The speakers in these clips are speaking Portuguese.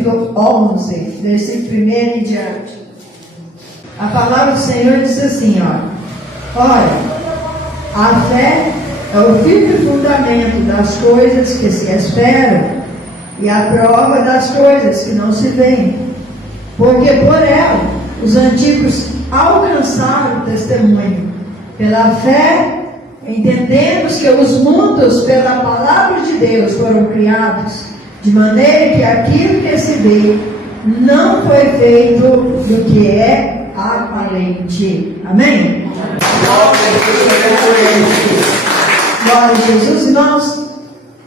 capítulo 11, versículo 1 em diante. A palavra do Senhor diz assim, olha, a fé é o firme fundamento das coisas que se esperam e a prova das coisas que não se veem, porque por ela os antigos alcançaram o testemunho. Pela fé entendemos que os mundos pela palavra de Deus foram criados, de maneira que aquilo que se vê não foi feito do que é aparente. Amém? Glória a Jesus. Irmãos,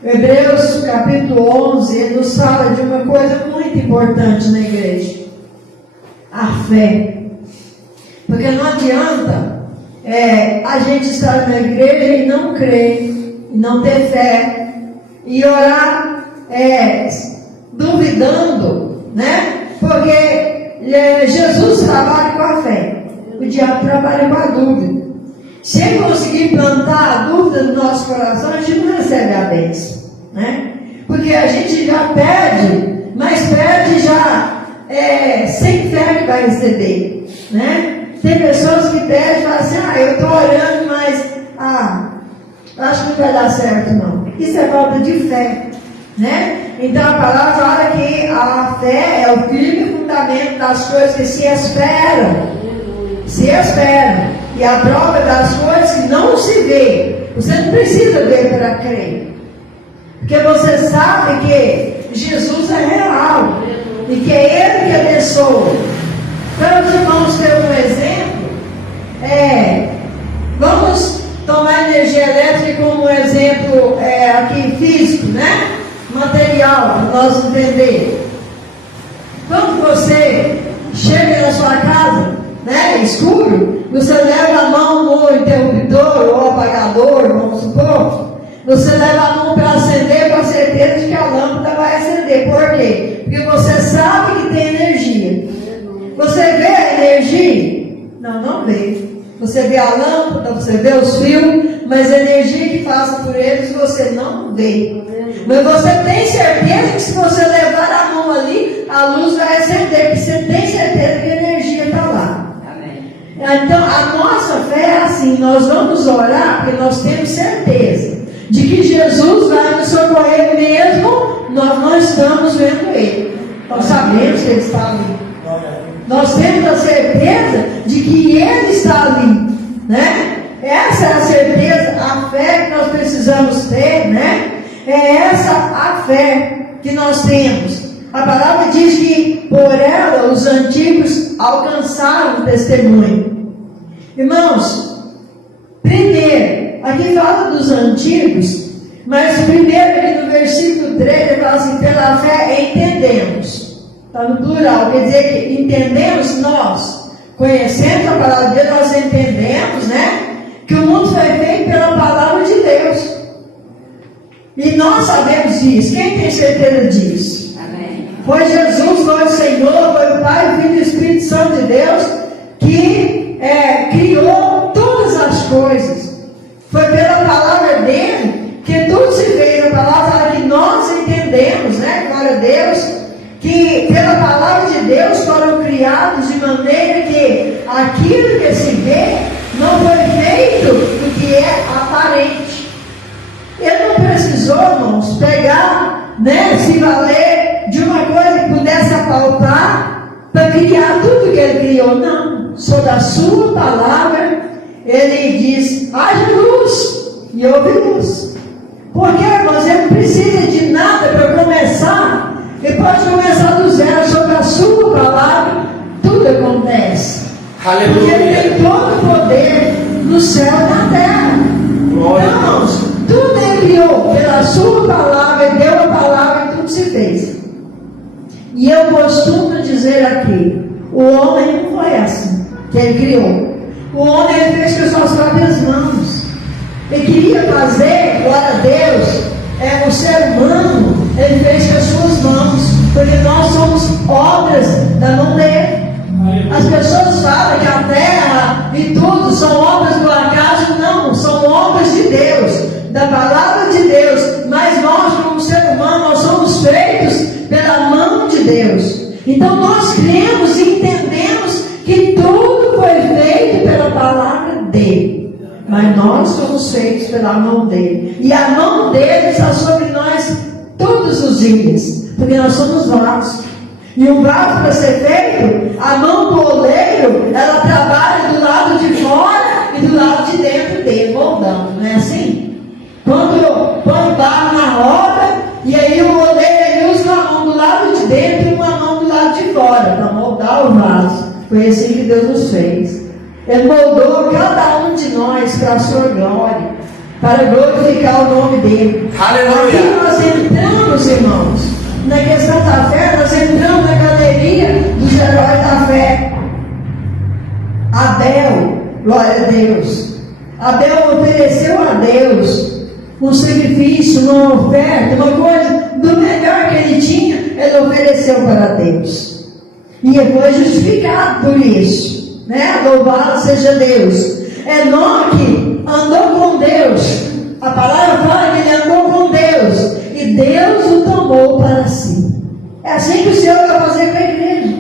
Hebreus capítulo 11, ele nos fala de uma coisa muito importante na igreja: a fé. Porque não adianta a gente estar na igreja e não crer, e não ter fé, e orar duvidando, né? Porque Jesus trabalha com a fé, o diabo trabalha com a dúvida. Se ele conseguir plantar a dúvida no nosso coração, a gente não recebe a bênção, né? Porque a gente já perde, mas perde já sem fé que vai receber, né? Tem pessoas que pedem e falam assim, eu estou orando, mas acho que não vai dar certo não. Isso é falta de fé, né? Então a palavra fala que a fé é o firme fundamento das coisas que se esperam. Se esperam. E a prova das coisas que não se vê. Você não precisa ver para crer. Porque você sabe que Jesus é real. E que é Ele que abençoa. Então, os irmãos, ter um exemplo. Vamos tomar energia elétrica como um exemplo aqui físico, né? Material, para nós entender. Quando você chega na sua casa, né, escuro, você leva a mão no interruptor ou apagador, vamos supor, você leva a mão para acender com a certeza de que a lâmpada vai acender. Por quê? Porque você sabe que tem energia. Você vê a energia? Não vê. Você vê a lâmpada, você vê os fios, mas a energia que passa por eles você não vê. Mas você tem certeza que se você levar a mão ali, a luz vai acender, porque você tem certeza que a energia está lá. Amém. Então, a nossa fé é assim, nós vamos orar porque nós temos certeza de que Jesus vai nos socorrer mesmo nós não estamos vendo Ele. Nós sabemos que Ele está ali. Nós temos a certeza de que Ele está ali, né? Essa é a certeza, a fé que nós precisamos ter, né? É essa a fé que nós temos. A palavra diz que por ela os antigos alcançaram o testemunho. Irmãos, primeiro, aqui fala dos antigos, mas primeiro aqui no versículo 3 ele fala assim, pela fé entendemos. Está no plural, quer dizer que entendemos nós, conhecendo a palavra de Deus, nós entendemos, né? Que o mundo foi feito pela palavra de Deus. E nós sabemos disso. Quem tem certeza disso? Amém. Foi Jesus, foi o Senhor, foi o Pai, o Filho e o Espírito Santo de Deus que criou todas as coisas. Foi pela palavra dele que tudo se fez. A palavra fala que nós entendemos, né? Glória a Deus. Que pela palavra de Deus foram criados de maneira que aquilo que se vê não foi feito do que é aparente. Ele não precisou, irmãos, pegar, né, se valer de uma coisa que pudesse apalpar para criar tudo que ele criou. Não, só da sua palavra ele diz, haja luz, e houve luz. Porque, irmãos, ele não precisa de nada para começar. Ele pode começar do zero, sobre a sua palavra, tudo acontece. Aleluia. Porque ele tem todo o poder no céu e na terra. Glória. Então, irmãos, tudo ele criou pela sua palavra, ele deu a palavra e tudo se fez. E eu costumo dizer aqui, o homem não foi assim que ele criou. O homem ele fez com as suas próprias mãos. Ele queria fazer, glória a Deus, o ser humano, ele fez com as suas mãos, porque nós somos obras da mão dele. As pessoas falam que a terra e tudo são obras do acaso. Não, são obras de Deus, da palavra de Deus. Mas nós, como ser humano, nós somos feitos pela mão de Deus. Então nós cremos e entendemos que tudo foi feito pela palavra dele, mas nós somos feitos pela mão dele, e a mão dele está sobre nós todos os dias, porque nós somos vasos. E o vaso, para ser feito, a mão do oleiro, ela trabalha do lado de fora e do lado de dentro dele, moldando, não é assim? Quando põe barro na roda, e aí o oleiro ele usa uma mão do lado de dentro e uma mão do lado de fora, para moldar o vaso. Foi assim que Deus nos fez. Ele moldou cada um de nós para a sua glória, para glorificar o nome dele. Aleluia. Aqui nós entramos, irmãos, na questão da fé, nós entramos na galeria dos heróis da fé. Abel, glória a Deus. Abel ofereceu a Deus um sacrifício, uma oferta, uma coisa do melhor que ele tinha, ele ofereceu para Deus. E ele foi justificado por isso, né? Louvado seja Deus. Enoque andou com Deus. A palavra fala que ele andou com Deus, e Deus o tomou para si. É assim que o Senhor vai fazer com a igreja.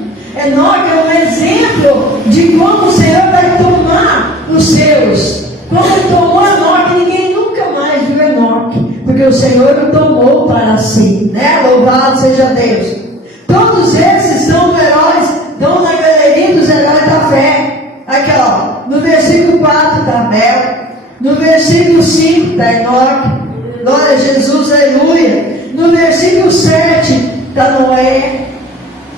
Enoque é um exemplo de como o Senhor vai tomar os seus. Como ele tomou Enoque, ninguém nunca mais viu Enoque, porque o Senhor o tomou para si, né? Louvado seja Deus. Todos esses são heróis, estão na galeria dos heróis da fé. Aqui, ó, no versículo 4 está Abel, no versículo 5 está Enoque, glória a Jesus, aleluia. No versículo 7 está Noé.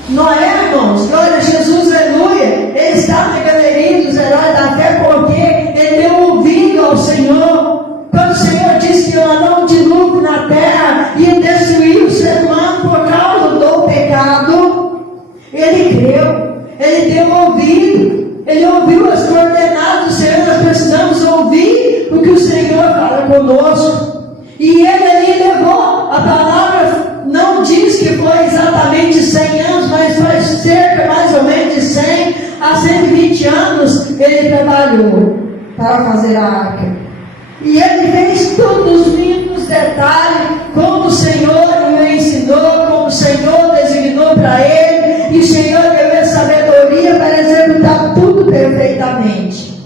Noé, irmãos, glória a Jesus, aleluia. Ele está na galeria dos heróis da fé porque ele deu ouvido ao Senhor. Quando o Senhor disse que ia mandar um dilúvio na terra e ia destruir o ser humano por causa do pecado, ele creu, ele deu ouvido, ele ouviu as coordenadas do Senhor. Nós precisamos ouvir o que o Senhor fala conosco. E ele ali levou a palavra, não diz que foi exatamente 100 anos, mas foi cerca mais ou menos de 100 a 120 anos ele trabalhou para fazer a arca. E ele fez todos os mínimos detalhes, como o Senhor o ensinou, como o Senhor designou para ele, e o Senhor deu a sabedoria para executar tudo perfeitamente,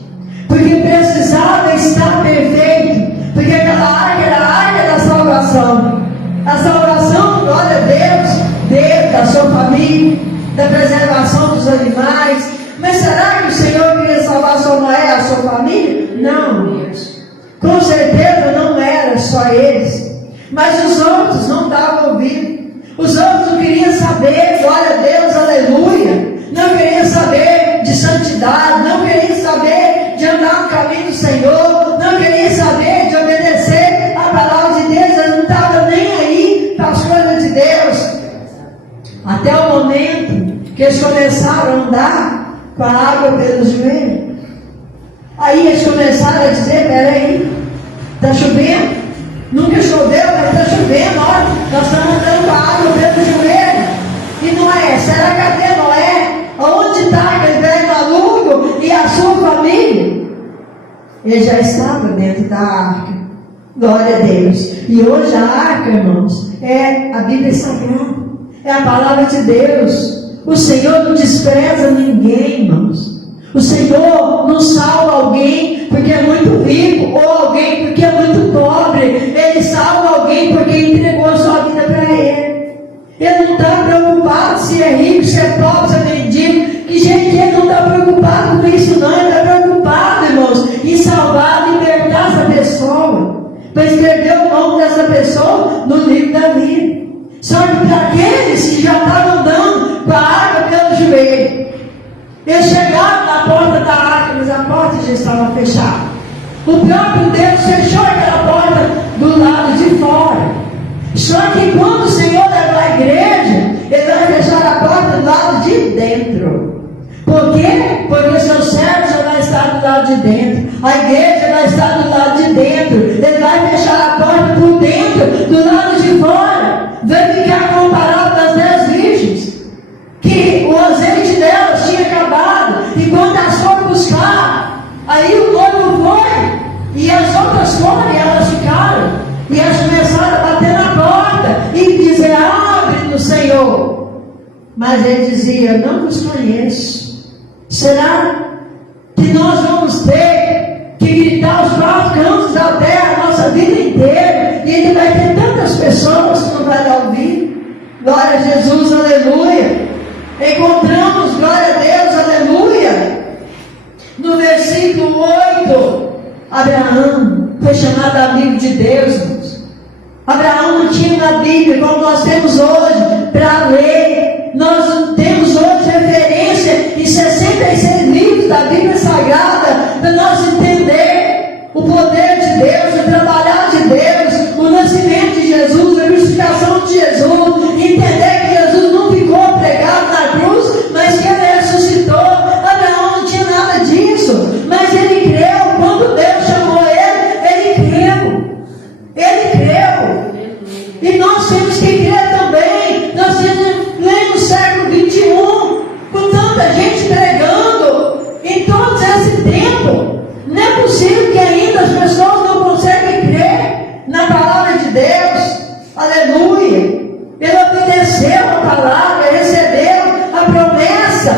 porque precisava estar perfeito, porque aquela arca era a arca da salvação. A salvação, glória a Deus, dele, da sua família, da preservação dos animais. Mas será que o Senhor queria salvar só Noé, a sua família? Não, Deus. Com certeza não era só eles. Mas os outros não davam ouvido. Os outros não queriam saber, glória a Deus, aleluia. Não queriam saber de santidade, não queriam saber de andar no caminho do Senhor, não queriam saber de obedecer a palavra de Deus. Eles não estavam nem aí para as coisas de Deus. Até o momento que eles começaram a andar com a água pelos joelhos. Aí eles começaram a dizer: peraí, está chovendo? Nunca choveu, mas está chovendo, olha, nós estamos andando com a água pelos joelhos. E Noé, será que até Noé, onde está aquele velho maluco e a sua família? Ele já estava dentro da arca, glória a Deus. E hoje a arca, irmãos, é a Bíblia Sagrada, é a palavra de Deus. O Senhor não despreza ninguém, irmãos. O Senhor não salva alguém porque é muito rico, ou alguém porque é muito pobre. Ele salva alguém porque entregou a sua vida para Ele. Ele não está preocupado se é rico, se é pobre, se é mendigo. Que gente, Ele não está preocupado com isso não. Ele está preocupado, irmãos, em salvar, libertar essa pessoa, para escrever o nome dessa pessoa no livro da vida. Só que para aqueles que já estavam andando com a água pelo joelho, eles chegaram na porta da arca, mas a porta já estava fechada. O próprio Deus fechou aquela porta do lado de fora. Só que quando o Senhor levar a igreja, Ele vai fechar a porta do lado de dentro. Por quê? Porque o seu servo já vai estar do lado de dentro. A igreja vai estar do lado de dentro. Ele vai fechar a porta por dentro, do lado de fora. Vai ficar comparado das 10 virgens, que o azeite delas tinha acabado, e quando elas foram buscar, aí o noivo foi, e as outras foram, e elas ficaram, e elas começaram a bater na porta, e dizer: abre no Senhor. Mas ele dizia: não vos conheço. Será que nós vamos ter que gritar aos quatro cantos da terra a nossa vida inteira? E ele vai ter tantas pessoas que não vai ouvir. Glória a Jesus, aleluia. Encontramos, glória a Deus, aleluia. No versículo 8, Abraão foi chamado amigo de Deus, irmãos. Abraão não tinha na Bíblia como nós temos hoje para ler. Nós temos hoje referência em 66 livros da Bíblia Sagrada para nós entender o poder de Deus, o trabalhar de Deus, o nascimento de Jesus, a crucificação de Jesus, entender que Jesus não ficou pregado na cruz, mas que ele ressuscitou. Abraão não tinha nada disso, mas ele creu. Quando Deus chamou ele creu. Ele creu. E nós temos que crer também. Nós temos no século 21, com tanta gente pregando em todo esse tempo. Não é possível que ainda as pessoas não conseguem crer na palavra de Deus. Aleluia. Ele obedeceu a palavra, recebeu a promessa.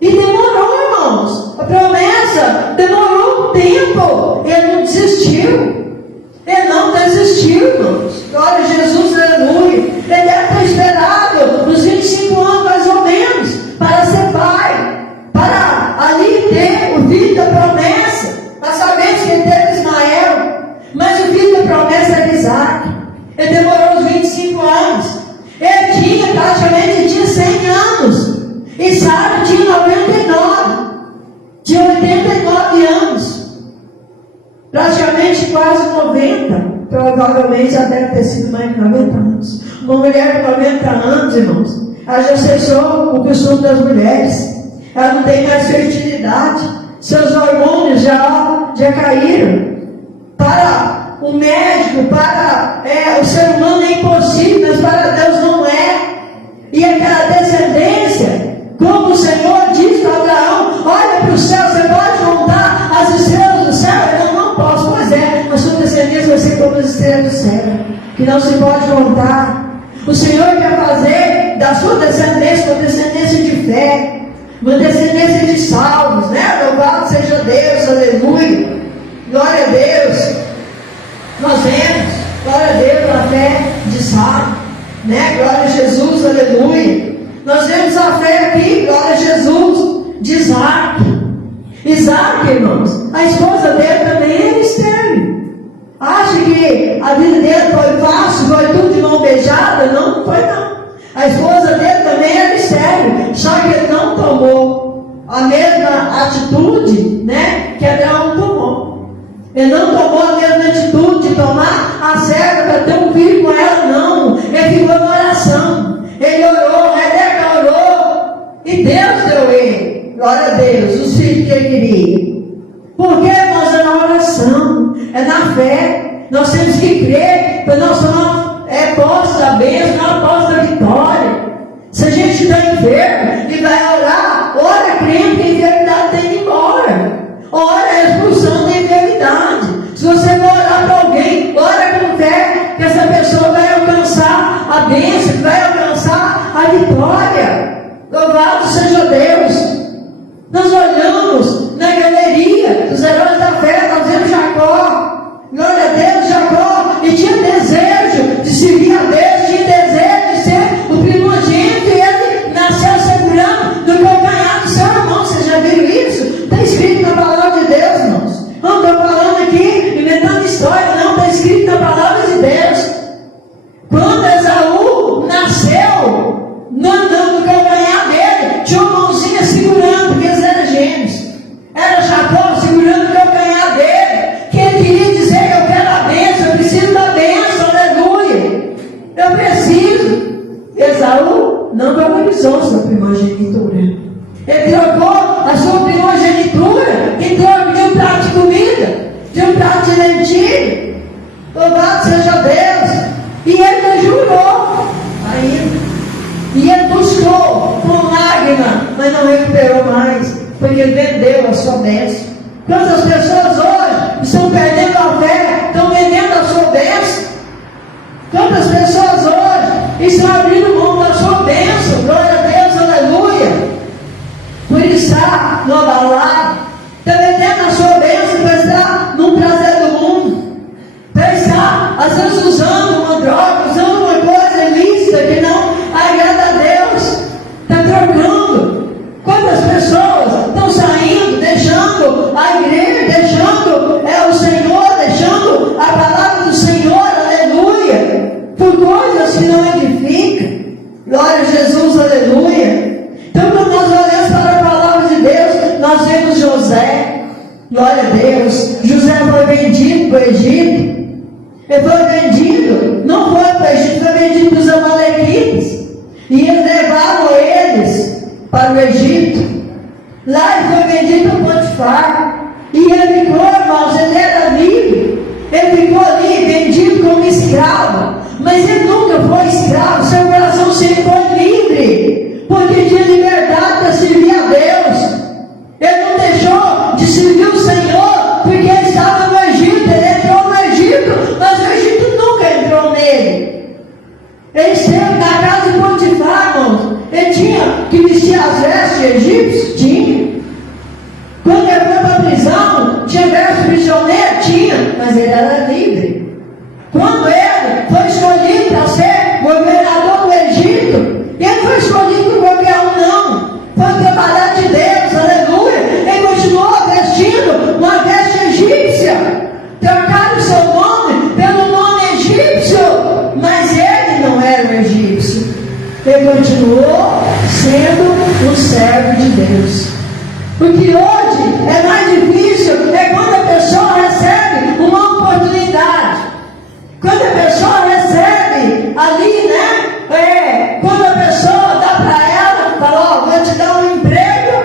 E demorou, irmãos. A promessa demorou um tempo. Ele não desistiu. Ele não desistiu, irmãos. Glória a Jesus, aleluia. Ele deve ter esperado uns 25 anos mais ou menos para ser pai, para ali ter o filho da promessa. Nós sabemos que ele teve Ismael, mas o filho da promessa era Isaac. Ele demorou uns 25 anos. Ele tinha praticamente 100 anos. E Sara tinha 99. Tinha 89 anos. Praticamente quase 90. Provavelmente já deve ter sido mais de 90 anos. Uma mulher com 90 anos, irmãos, ela já cessou o costume das mulheres. Ela não tem mais fertilidade. Seus hormônios já caíram. Para o médico, para o ser humano é impossível, mas para Deus não é. E aquela descendência, como o Senhor diz para Abraão: olha para o céu, você pode contar as estrelas do céu? Eu não posso, pois é, a sua descendência vai ser como as estrelas do céu, que não se pode contar. O Senhor quer fazer da sua descendência uma descendência de fé, uma descendência de salvos, né? Louvado seja Deus, aleluia. Glória a Deus. Nós vemos, glória a Deus, a fé de Sara, né? Glória a Jesus, aleluia. Nós vemos a fé aqui, glória a Jesus, de Isaac. Isaac, irmãos, a esposa dele também era estéril. Acha que a vida dele foi fácil, foi tudo de mão beijada? Não, foi não. A esposa dele também era estéril, só que ele não tomou a mesma atitude, né, que Abraão tomou. Ele não tomou a mesma atitude de tomar a serva para ter um filho com ela, não. Ele ficou na oração. Ele orou, Rebeca orou, e Deus deu ele, glória a Deus, os filhos que ele queria. Porque, irmãos, é na oração, é na fé. Nós temos que crer, para nós somos posse da bênção, não posse da vitória. Se a gente está enfermo e vai orar, ora crendo que a enfermidade tem que ir embora. Ora a expulsão da enfermidade. Se você for orar para alguém, ora com fé que essa pessoa vai alcançar a bênção, vai alcançar a vitória. Louvado seja Deus. Nós olhamos na galeria dos heróis da fé, nós vemos Jacó. Glória a Deus, Jacó, e tinha desejo de servir a Deus, tinha desejo de ser o primogênito, e ele nasceu segurando no calcanhar do seu irmão. Vocês já viram isso? Está escrito na palavra de Deus, irmãos. Não estou falando aqui, inventando história, não, está escrito na palavra de Deus. Quando Esaú nasceu, no calcanhar dele, tinha uma mãozinha segurando, porque eles eram gêmeos. Era Jacó segurando o calcanhar dele, que ele queria dizer: eu quero a bênção, eu preciso da bênção, aleluia. Eu preciso. Esaú não valorizou sua primogenitura. Ele trocou a sua primogenitura em troca de um prato de comida, de um prato de lentilha. Louvado seja Deus. E ele jurou ainda. E ele buscou com lágrima, mas não recuperou mais, porque ele vendeu a sua bênção. Quantas pessoas hoje estão perdendo a fé, estão vendendo a sua bênção? Quantas pessoas hoje estão abrindo mão da sua bênção? Glória a Jesus, aleluia. Então, quando nós olhamos para a palavra de Deus, nós vemos José, glória a Deus. José foi vendido para o Egito. Ele foi vendido, não foi para o Egito, foi vendido para os amalequitas. E eles levaram eles para o Egito. Lá ele foi vendido para Potifar. E ele ficou, irmãos, ele era livre. Ele ficou ali, vendido como escravo. Mas ele nunca foi escravo, seu coração sempre foi livre. Porque tinha liberdade para servir a Deus. Ele não deixou de servir o Senhor, porque ele estava no Egito. Ele entrou no Egito, mas o Egito nunca entrou nele. Ele esteve na casa de Potifar, irmãos. Ele tinha que vestir as vestes egípcias? Tinha. Quando ele foi para a prisão, tinha verso prisioneiro? Tinha, mas ele era livre. Quando ele foi escolhido para ser governador do Egito, ele foi escolhido por qualquer um, não. Foi trabalhar de Deus, aleluia. Ele continuou vestindo uma veste egípcia. Trocaram o seu nome pelo nome egípcio, mas ele não era o egípcio. Ele continuou sendo um servo de Deus. O que hoje é mais difícil é quando a pessoa recebe uma oportunidade. Quando a pessoa recebe ali, né? Quando a pessoa dá para ela, fala, ó, vou te dar um emprego,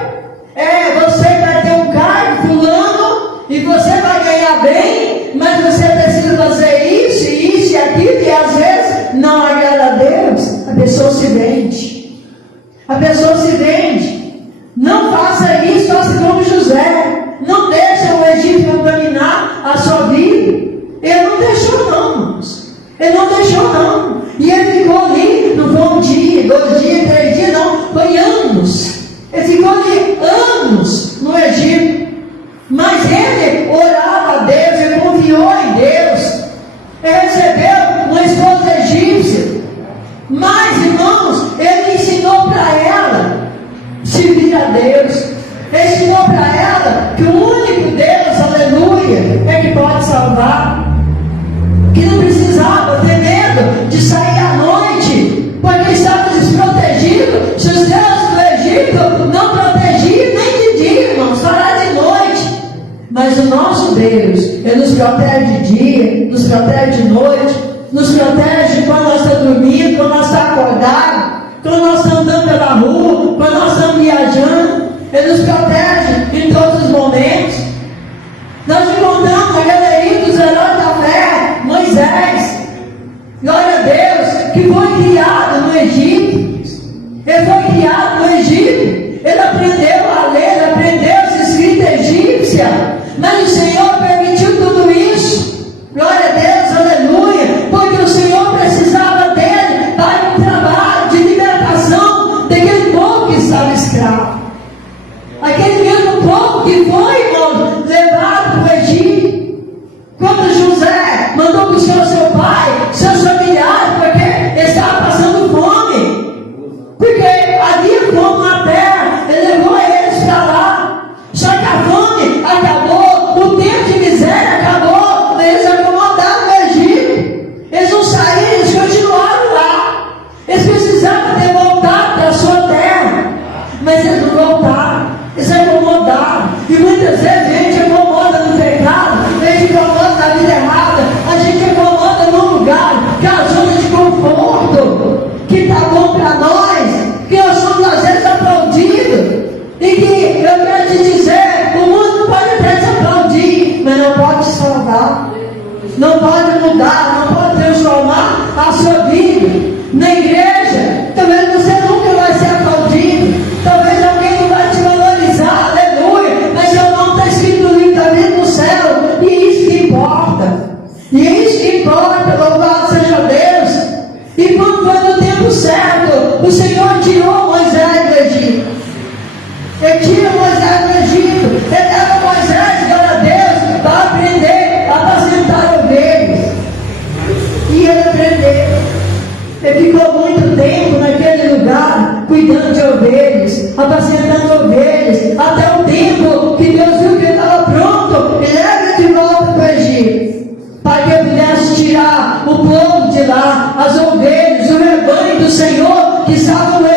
você vai ter um cargo, fulano, e você vai ganhar bem, mas você precisa fazer isso, isso e aquilo, e às vezes não agrada a Deus, a pessoa se vende. A pessoa se vende. Não faça isso, faça como José. Não deixe o Egito contaminar a sua vida. Ele não deixou não, irmãos. Ele não deixou não. E ele ficou ali, não foi um dia, 2 dias, 3 dias, não. Foi anos. Ele ficou ali anos no Egito. Mas ele orava a Deus, ele confiou em Deus. Ele recebeu uma esposa egípcia. Mas, irmãos, ele ensinou para ela servir a Deus. Ele ensinou para ela que o único Deus, aleluia, é que pode salvar. Que não precisava ter medo de sair à noite, porque estava desprotegido. Se os deuses do Egito não protegiam nem de dia, irmãos, só era de noite. Mas o nosso Deus, Ele nos protege de dia, nos protege de noite, nos protege quando nós estamos dormindo, quando nós estamos acordados, quando nós estamos andando pela rua, quando nós estamos viajando. Ele nos protege em todos os momentos. Nós encontramos a galeria dos heróis da fé, Moisés, glória a Deus, que foi criado no Egito. Ele foi criado no Egito. Ele aprendeu a ler, ele aprendeu as escritas egípcias. Mas o Senhor permitiu tudo isso. Glória a Deus, aleluia. Porque o Senhor precisava dele para um trabalho de libertação daquele povo que estava escravo. Aquele mesmo povo que foi, irmão, levado para o Egito. Quando José mandou buscar o seu pai, seus familiares, porque ele estava passando fome. Porque havia fome na terra, ele levou eles para lá. Só que a fome acabou, o tempo de miséria acabou, eles acomodaram no Egito. Eles não saíram, eles continuaram lá. Eles precisavam ter voltado para a sua terra, mas eles não voltaram. Eles se acomodaram. E muitas vezes a gente acomoda no pecado, a gente acomoda na vida errada, a gente acomoda num lugar que é a zona de conforto, que está bom para nós, que nós somos às vezes aplaudidos. E que eu quero te dizer, o mundo pode até te aplaudir, mas não pode te salvar, não pode mudar, não pode transformar a sua vida. Na igreja, talvez você nunca vai ser aplaudido, talvez alguém não vai te valorizar, aleluia, mas seu nome está escrito no livro da vida no céu, e isso que importa. E é isso que importa, louvado seja Deus. E quando foi no tempo certo, o Senhor tirou Moisés do Egito. Ele tira Moisés do Egito. Ele leva Moisés, glória a Deus, para aprender a apacentar ovelhas. E ele aprendeu. Ele ficou muito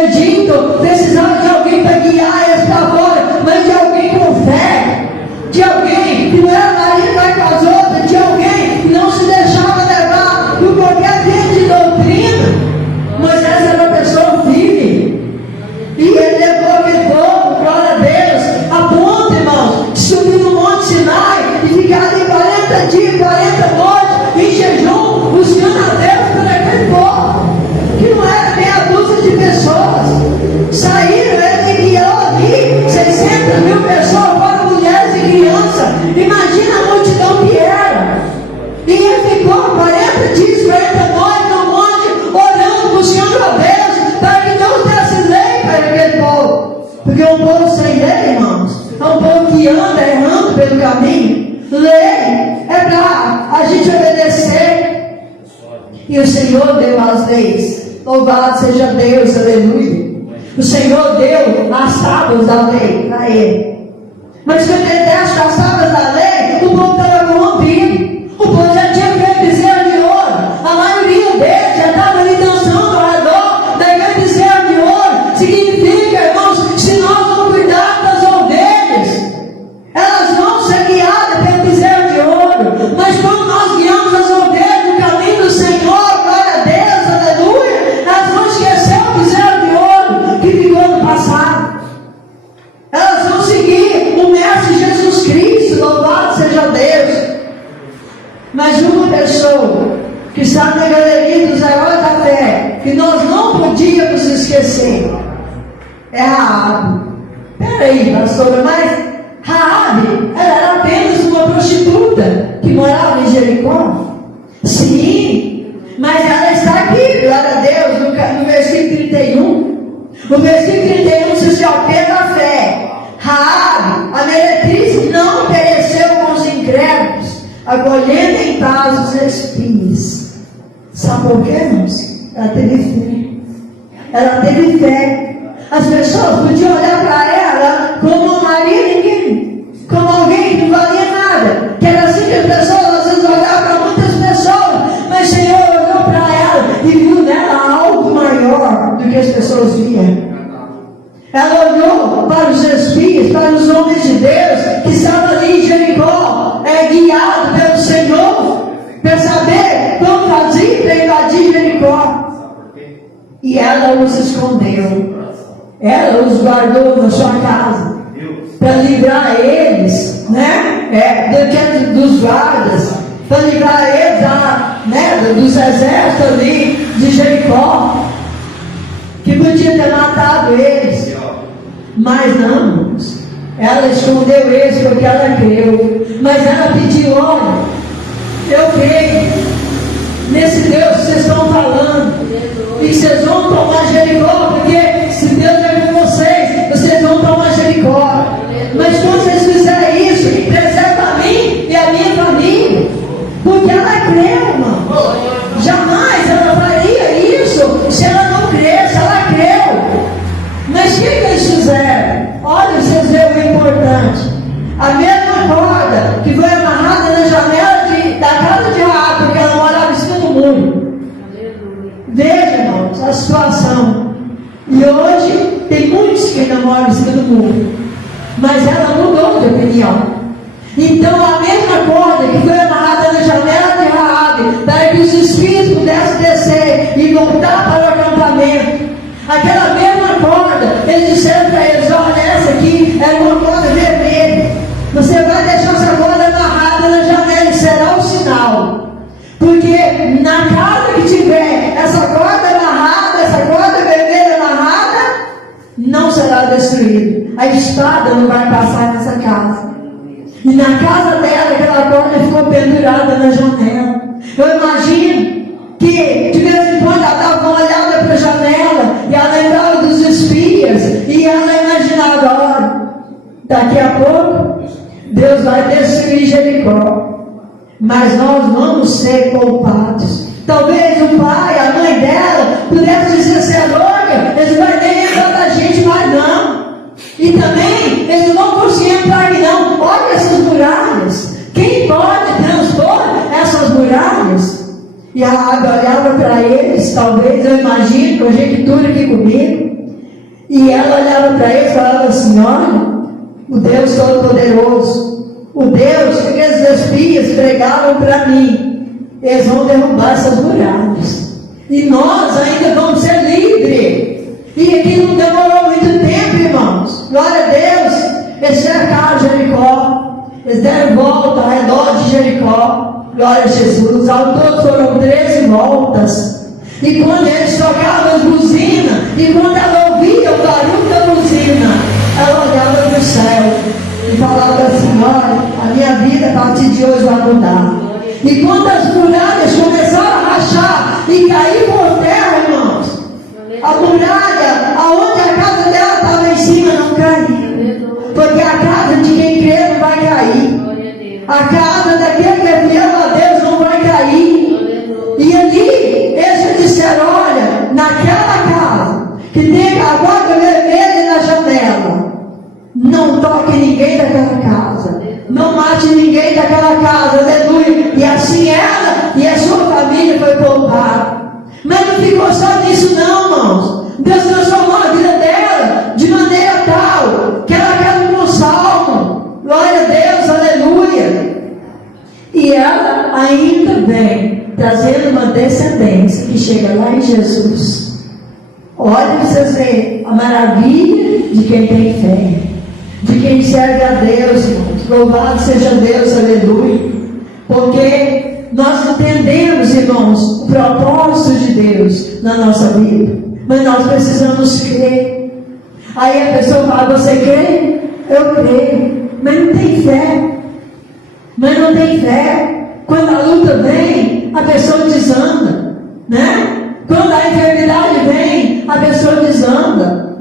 Egito, precisava de alguém para guiar eles para fora, mas de alguém com fé, de alguém que não era marido vai com as outras, de alguém que não se deixava levar por qualquer tipo de doutrina. Moisés era uma pessoa firme, e ele levou aquele povo, glória a Deus, a ponto, irmãos, de subir no Monte Sinai e ficar ali 40 dias, 40 noites, em jejum, buscando a Deus por aquele povo, que não era meia dúzia de pessoas. Saíram, ele guiou ali 600.000 pessoas, fora mulheres e crianças. Imagina a multidão que era. E ele ficou 40 dias, 40 noites no monte, orando, buscando a Deus, para que Deus desse lei para aquele povo. Porque um povo sem lei, irmãos, é um povo que anda errando pelo caminho. Lei é para a gente obedecer. E o Senhor deu as leis. Louvado seja Deus, aleluia. O Senhor deu as tábuas da lei para ele. Mas quando ele desce as tábuas da lei, o povo estava corrompido. O povo já tinha feito bezerro de ouro. A maioria deles já estava ali dançando ao redor daquele bezerro de ouro. Significa, irmãos, se nós não cuidarmos das ovelhas, elas vão ser guiadas pelo bezerro de ouro. Mas quando nós guiamos as ovelhas no caminho do Senhor, glória a Deus, aleluia, elas vão esquecer o bezerro de ouro que ficou no passado. Elas vão seguir o Mestre Jesus Cristo, louvado seja Deus. Mas uma pessoa que está na galeria dos heróis da fé, que nós não podíamos esquecer, é Raabe. Peraí, pastora, mas Raabe, ela era apenas uma prostituta que morava em Jericó? Sim, mas ela está aqui, glória a Deus, no versículo 31. O versículo 31 diz assim, ó, pela fé, Raabe, a meretriz, não pereceu com os incrédulos, acolhendo em paz os espias. Sabe por quê, irmãos? Ela teve fé. Ela teve fé. As pessoas podiam olhar para ela como não valia ninguém, como alguém que não valia nada, que era assim que as pessoas às vezes olhavam para muitas pessoas, mas o Senhor olhou para ela e viu nela algo maior do que as pessoas viam. Ela olhou para os espias, para os homens de Deus que estavam ali em Jericó, guiados pelo Senhor, para saber como fazer para invadir Jericó. E ela os escondeu, ela os guardou na sua casa, para livrar eles, diante dos guardas, para livrar eles dos exércitos ali de Jericó, que podia ter matado eles. Mas não, ela escondeu eles porque ela creu. Mas ela pediu, olha, eu creio nesse Deus que vocês estão falando, e que vocês vão tomar Jericó, porque se Deus é com vocês, vocês vão tomar Jericó. Mas quando vocês fizerem isso, preserva a mim e a minha família, porque ela creu, irmão. Jamais ela faria isso se ela não cresce. Ela creu. Mas o que eles fizeram? Olha, vocês veem o importante. A mesma corda que foi amarrada na janela da casa de Raabe, porque ela morava em cima do muro. Veja, irmãos, a situação. E hoje tem muitos que ainda moram em cima do muro. Mas ela mudou de opinião. Então a mesma corda que foi amarrada na janela de Raabe, para que os espíritos pudessem descer e voltar para o acampamento, aquela mesma corda, eles disseram para eles, olha, essa aqui é uma corda vermelha, você vai deixar essa corda amarrada na janela e será o sinal, porque na casa que tiver essa corda amarrada, essa corda vermelha amarrada, não será destruída, a espada não vai passar nessa casa. E na casa dela, aquela corda ficou pendurada na janela. Eu imagino que de vez em quando ela dava uma olhada para a janela e ela lembrava dos espias e ela imaginava, olha, daqui a pouco Deus vai destruir Jericó, mas nós vamos ser poupados. Talvez o pai, a mãe dela pudesse dizer, você é louca, eles não vão nem entrar da gente mais não. E também eles não vão conseguir entrar aqui não. Olha essas muralhas, quem pode transpor essas muralhas? E a água olhava para eles, talvez, eu imagino, conjectura aqui comigo, E ela olhava para eles e falava assim: olha, o Deus Todo-Poderoso, o Deus que aqueles espias pregaram para mim, eles vão derrubar essas muralhas. E nós ainda vamos ser livres. E aqui não demorou muito tempo, irmãos. Glória a Deus. Eles cercaram Jericó. Eles deram volta ao redor de Jericó. Glória a Jesus. Ao todo foram 13 voltas. E quando eles tocavam as buzinas, e quando ela ouvia o barulho da buzina, ela olhava para o céu e falava assim: olha, a minha vida a partir de hoje vai mudar. E quando as muralhas começaram a rachar e cair por terra, irmãos, a muralha, aonde a casa dela estava em cima, não caía. Porque a casa de quem crê não vai cair. A casa daquele que é fiel a Deus não vai cair. E ali, eles disseram: olha, naquela casa, que tem a guarda vermelha na janela, não toque ninguém daquela casa. Não mate ninguém daquela casa, aleluia. E assim ela e a sua família foi poupada. Mas não ficou só nisso não, irmãos. Deus transformou a vida dela de maneira tal que ela canta um salmo. Glória a Deus, aleluia. E ela ainda vem trazendo uma descendência que chega lá em Jesus. Olha para vocês verem a maravilha de quem tem fé, de quem serve a Deus, irmãos. Louvado seja Deus, aleluia. Porque nós entendemos, irmãos, o propósito de Deus na nossa vida, mas nós precisamos crer. Aí a pessoa fala: você crê? Eu creio, mas não tem fé. Mas não tem fé. Quando a luta vem, a pessoa desanda, né? Quando a enfermidade vem, a pessoa desanda,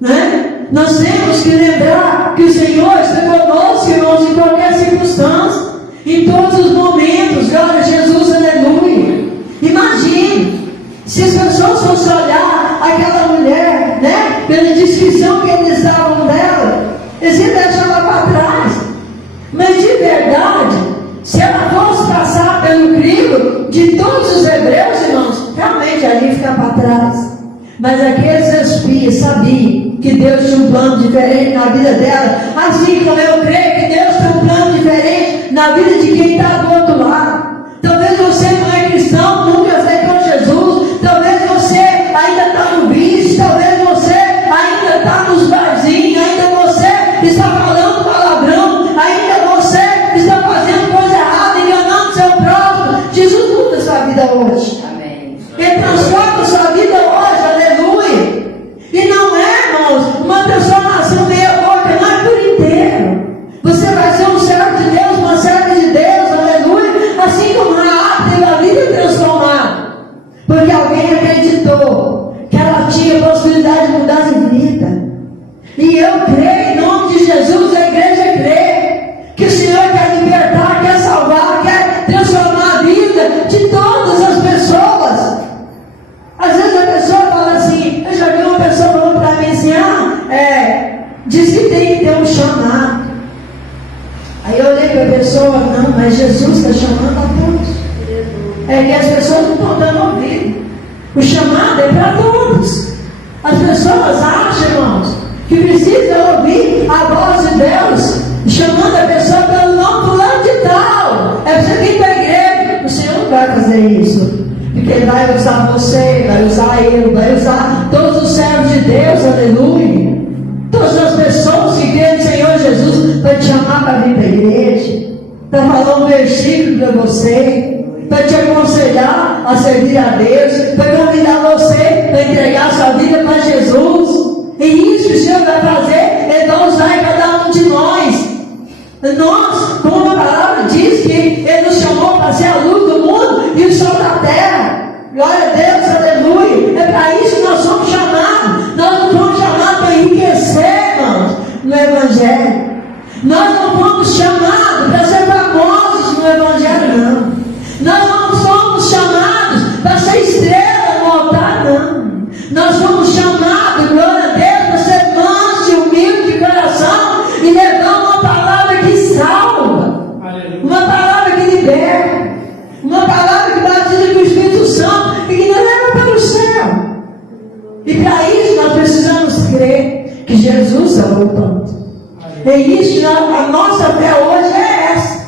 né? Nós temos que lembrar que o Senhor está conosco, irmãos, em qualquer circunstância, em todos os momentos. Glória a Jesus, aleluia. Imagine se as pessoas fossem olhar aquela mulher, né, pela descrição que eles davam dela, eles iam deixar ela para trás. Mas de verdade, se ela fosse passar pelo crivo de todos os hebreus, irmãos, realmente ali ia ficar para trás. Mas aqueles espias sabiam que Deus tinha um plano diferente na vida dela, assim como eu creio que Deus tem um plano diferente na vida de quem está do outro lado. Talvez você não é cristão, nunca aceitou Jesus, talvez você ainda está no vício, talvez você ainda está nos barzinhos, ainda você está falando palavrão, ainda você está fazendo coisa errada, enganando seu próximo. Jesus muda sua vida hoje. Amém. Ele transforma sua vida hoje, aleluia. E não é, irmãos, uma transformação meia boca, não é por inteiro. Você vai ser um servo de Deus, uma serva de Deus, aleluia. Assim como Raab teve a vida transformada, porque alguém acreditou que ela tinha possibilidade de mudar de vida. E eu creio, em nome de Jesus, a igreja crê que o Senhor quer libertar, quer salvar, quer transformar a vida de todas as pessoas. Às vezes a pessoa fala assim, eu já vi uma pessoa falando para mim assim: diz que tem que ter um chamado. Aí eu olhei para a pessoa: não, mas Jesus está chamando a todos. É que as pessoas não estão dando ouvido. O chamado é para todos. As pessoas acham, irmãos, que precisam ouvir a voz de Deus chamando a pessoa pelo nome fulano de tal. É você vir para a igreja. O Senhor não vai fazer isso, porque Ele vai usar você, vai usar eu, vai usar todos os servos de Deus, aleluia. Todas as pessoas que creem no Senhor Jesus para te chamar para vir para a igreja, para falar um versículo para você, para te aconselhar a servir a Deus, para convidar você para entregar sua vida para Jesus. E isso que o Senhor vai fazer, Ele vai usar em cada um de nós. Nós, como a palavra diz, que Ele nos chamou para ser a luz do mundo e o sol da terra. Glória a Deus, aleluia. É para isso que nós somos chamados. Nós não fomos chamados para enriquecer, irmãos, no Evangelho. Nós não fomos chamados para ser famosos no Evangelho, não. Nós não somos chamados para ser estrela no altar, não. Nós fomos chamados, glória a Deus, para ser manso e humilde de coração e levar uma palavra que salva, uma palavra que liberta, uma palavra que batiza com o Espírito Santo e que nos leva para o céu. E para isso nós precisamos crer. que Jesus está voltando. É isso, a nossa fé hoje é essa.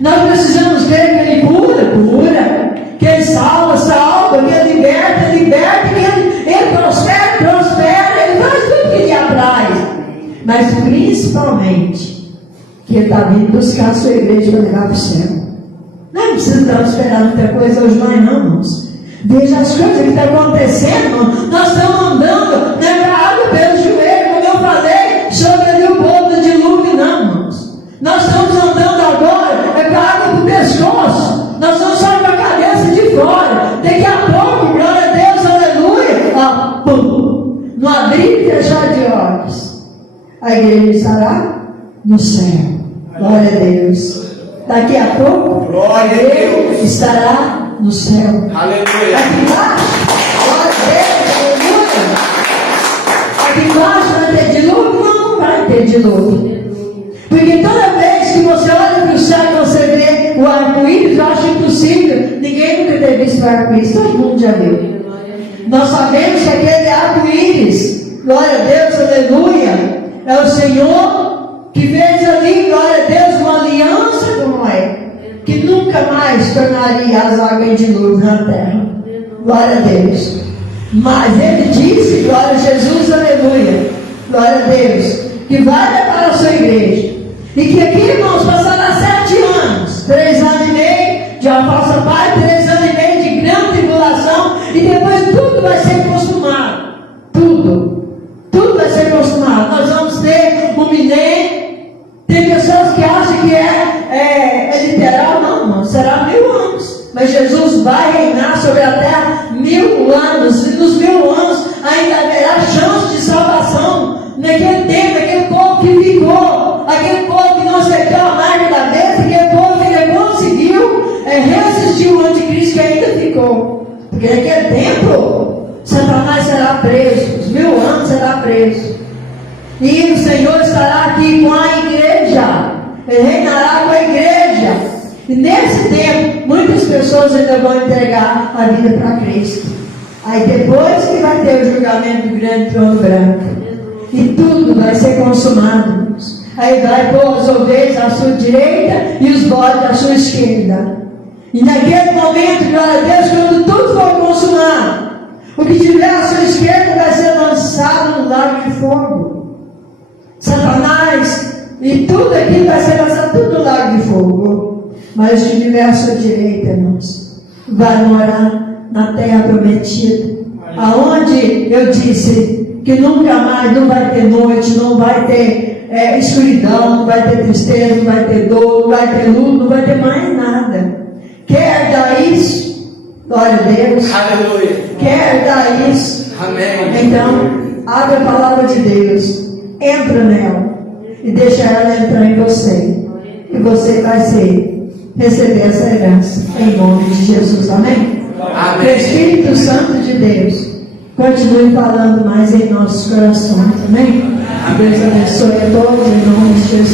Nós precisamos crer que Ele cura, que Ele salva, que Ele liberta, que Ele prospera, Ele faz tudo que Ele apraz. Mas principalmente, que Ele está vindo buscar a sua igreja para levar para o céu. Não precisamos esperar muita coisa hoje mais não, irmãos. Veja as coisas que estão acontecendo, irmão. Nós estamos andando na água pelo joelho, como eu falei, sobre ali o povo do dilúvio, não, irmãos. Nós estamos andando agora com a água para o pescoço. Nós estamos só com a cabeça de fora. Daqui a pouco, glória a Deus, aleluia. Ó, pum, no abrir e fechar de olhos, a igreja estará no céu. Glória a Deus. Daqui a pouco, glória a Deus, estará no céu. Aleluia. Aqui embaixo, glória a Deus, aleluia. Aqui embaixo vai ter dilúvio? Não vai ter dilúvio. Porque toda vez que você olha para o céu e você vê o arco-íris, eu acho impossível. Ninguém nunca ter visto o arco-íris, todo mundo já viu. Nós sabemos que aquele arco-íris, glória a Deus, aleluia, é o Senhor que fez ali, glória a Deus, uma aliança com Noé, que nunca mais tornaria as águas em dilúvio na terra. Glória a Deus. Mas Ele disse, glória a Jesus, aleluia, glória a Deus, que vai levar a sua igreja. E que aqui, irmãos, passará 7 anos, 3 anos e meio de uma falsa paz, 3 anos e meio de grande tribulação, e depois tudo vai ser consumado. Tudo vai ser consumado. Nós vamos ter um milênio. Tem pessoas que acham que é literal, não, irmão, será 1000 anos. Mas Jesus vai reinar sobre a terra 1000 anos, e nos 1000 anos ainda haverá chance de salvação. Naquele tempo, aquele povo que ficou, aquele povo que não aceitou a marca da besta, aquele povo que não conseguiu resistir o anticristo que ainda ficou. Porque naquele tempo, Satanás será preso, os 1000 anos será preso. E o Senhor estará aqui com a igreja. Ele reinará com a igreja. E nesse tempo, muitas pessoas ainda vão entregar a vida para Cristo. Aí depois que vai ter o julgamento do grande trono branco. E tudo vai ser consumado. Aí vai pôr as ovelhas à sua direita e os bodes à sua esquerda. E naquele momento, glória a Deus, quando tudo for consumado, o que tiver à sua esquerda vai ser lançado no lago de fogo. Satanás e tudo aqui vai ser lançado tudo no lago de fogo. Mas o que tiver à sua direita, irmãos, vai morar na terra prometida, aonde eu disse que nunca mais, não vai ter noite, não vai ter escuridão, não vai ter tristeza, não vai ter dor, não vai ter luto, não vai ter mais nada. Quer dar isso? Glória a Deus. Aleluia. Quer dar isso? Amém. Então, abre a palavra de Deus, entra nela e deixa ela entrar em você. E você vai receber essa herança em nome de Jesus. Amém? Amém. Que o Espírito Santo de Deus continue falando mais em nossos corações. Amém? Deus abençoe a todos em nome de Jesus.